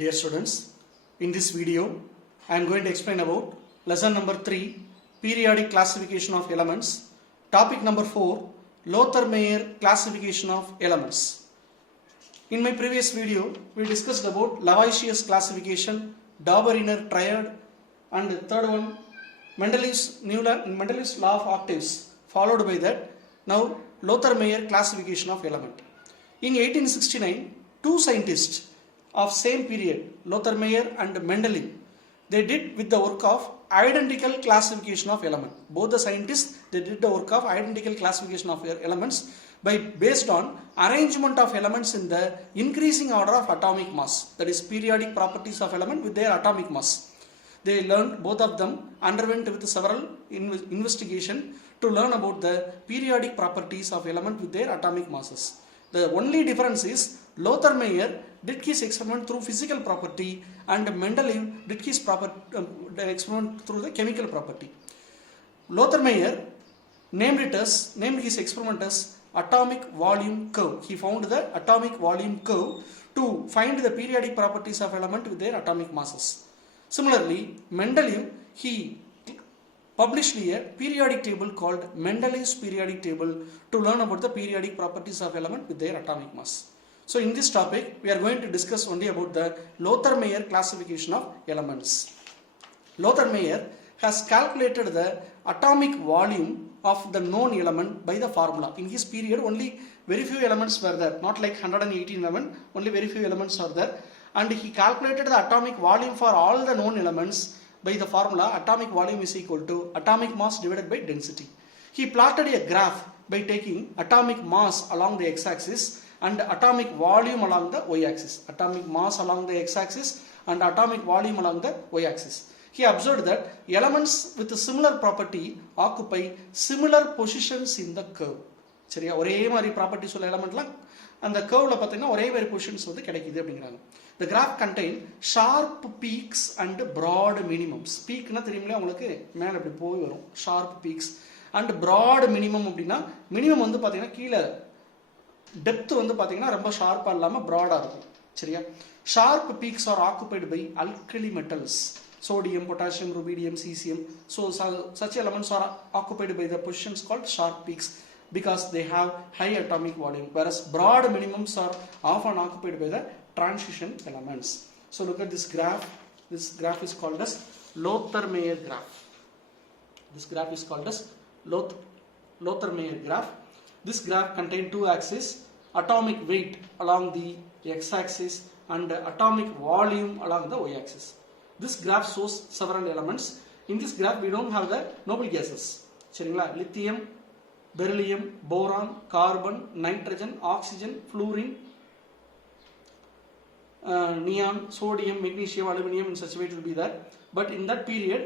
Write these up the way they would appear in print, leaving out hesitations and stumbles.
Dear students, in this video I am going to explain about lesson number 3, periodic classification of elements, topic number 4, Lothar-Meyer classification of elements. In my previous video we discussed about Lavoisier's classification, Dauber-Inner triad, and the third one Mendeleev's law of octaves, followed by that now Lothar-Meyer classification of element. In 1869, two scientists of same period, Lothar-Meyer and Mendeleev, they did with the work of identical classification of element. Both the scientists, they did the work of identical classification of elements based on arrangement of elements in the increasing order of atomic mass, that is periodic properties of element with their atomic mass. They learned, both of them underwent with several investigation to learn about the periodic properties of element with their atomic masses. The only difference is Lothar-Meyer did his experiment through physical property and Mendeleev did his experiment through the chemical property. Lothar-Meyer named his experiment as atomic volume curve. He found the atomic volume curve to find the periodic properties of element with their atomic masses. Similarly, Mendeleev, he published a periodic table called Mendeleev's periodic table to learn about the periodic properties of element with their atomic mass. So in this topic, we are going to discuss only about the Lothar-Meyer classification of elements. Lothar-Meyer has calculated the atomic volume of the known element by the formula. In his period, only very few elements were there, not like 118 elements, only very few elements are there. And he calculated the atomic volume for all the known elements by the formula atomic volume is equal to atomic mass divided by density. He plotted a graph by taking atomic mass along the x-axis and atomic volume along the y-axis. Atomic mass along the x-axis and atomic volume along the y-axis. He observed that elements with a similar property occupy similar positions in the curve. சரியா, ஒரே மாதிரி properties உள்ள எலமெண்ட்லாம் அந்த கர்வ்ல பார்த்தீங்கன்னா ஒரே மாதிரி positions வந்து கிடைக்குது அப்படிங்கிறாங்க. The graph contain sharp peaks and broad minimums. பீக்னா தெரியுங்களா உங்களுக்கு, மேலே இப்படி போய் வரும், sharp peaks and broad minimum. அப்படின்னா மினிமம் வந்து பார்த்தீங்கன்னா கீழே டெப்த் வந்து பார்த்தீங்கன்னா ரொம்ப ஷார்ப்பாக இல்லாமல் ப்ராடாக இருக்கும். சரியா, sharp peaks are occupied by alkali metals, sodium, potassium, rubidium, cesium. So such elements are occupied by the positions called sharp peaks because they have high atomic volume, whereas broad minimums are often occupied by the transition elements. So look at this graph. This graph is called as Lothar-Meyer graph. This graph is called as Lothar-Meyer graph. This graph contains two axes, atomic weight along the x-axis and atomic volume along the y-axis. This graph shows several elements. In this graph we don't have the noble gases. சரிங்களா, lithium, beryllium, boron, carbon, nitrogen, oxygen, fluorine, neon, sodium, magnesium, aluminum, in such a way it will be there. But in that period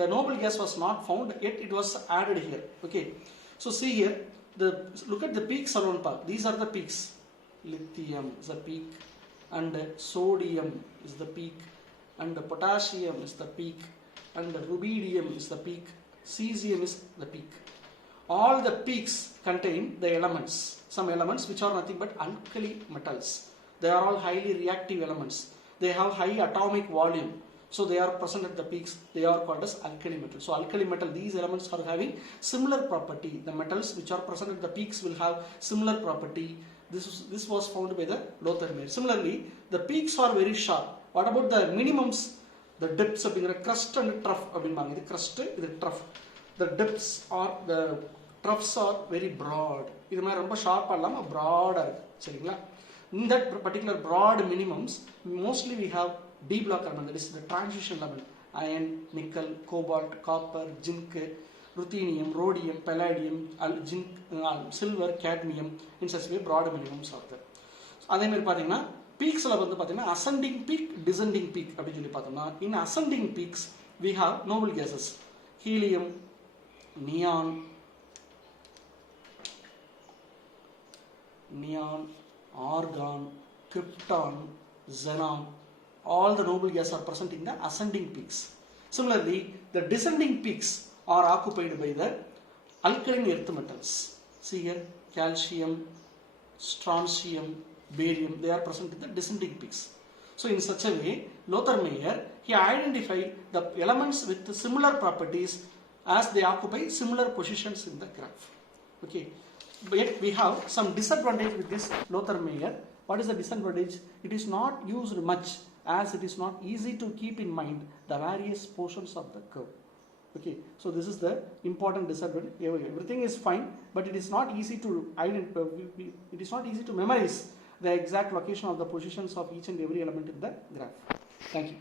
the noble gas was not found, yet it was added here. Okay, so see here, look at the peaks around part. These are the peaks. Lithium is the peak, and sodium is the peak, and potassium is the peak, and rubidium is the peak, cesium is the peak. All the peaks contain the elements, some elements which are nothing but alkali metals. They are all highly reactive elements. They have high atomic volume, so they are present at the peaks. They are called as alkali metal. So alkali metal, these elements are having similar property. The metals which are present at the peaks will have similar property. This was found by the Lothar-Meyer. Similarly, the peaks are very sharp. What about the minimums? The depths அப்படிங்கிற crust and trough அப்படிம்பாங்க. இது crust, இது trough. The depths or the troughs are very broad. இது மாதிரி ரொம்ப ஷார்ப்பாக இல்லாமல் ப்ராடாக இருக்குது. சரிங்களா, in that particular broad minimums mostly we have D block element, that is the transition level, iron, nickel, cobalt, copper, zinc, ruthenium, rhodium, palladium, zinc, silver, cadmium. In such way broad minimums are there. அதே மாதிரி பார்த்தீங்கன்னா பீக்ஸில் வந்து பார்த்தீங்கன்னா ascending peak, descending peak அப்படின்னு சொல்லி பார்த்தோம்னா, இன் ascending peaks we have noble gases, helium, neon, argon, krypton, xenon. All the noble gases are present in the ascending peaks. Similarly, the descending peaks are occupied by the alkaline earth metals. See here, calcium, strontium, barium, they are present in the descending peaks. So in such a way, Lothar Meyer, he identified the elements with similar properties as they occupy similar positions in the graph. Okay. But we have some disadvantage with this Lothar Meyer. What is the disadvantage? It is not used much, as it is not easy to keep in mind the various portions of the curve. Okay, so this is the important disadvantage. Everything is fine, but it is not easy to identify. It is not easy to memorize the exact location of the positions of each and every element in the graph. Thank you.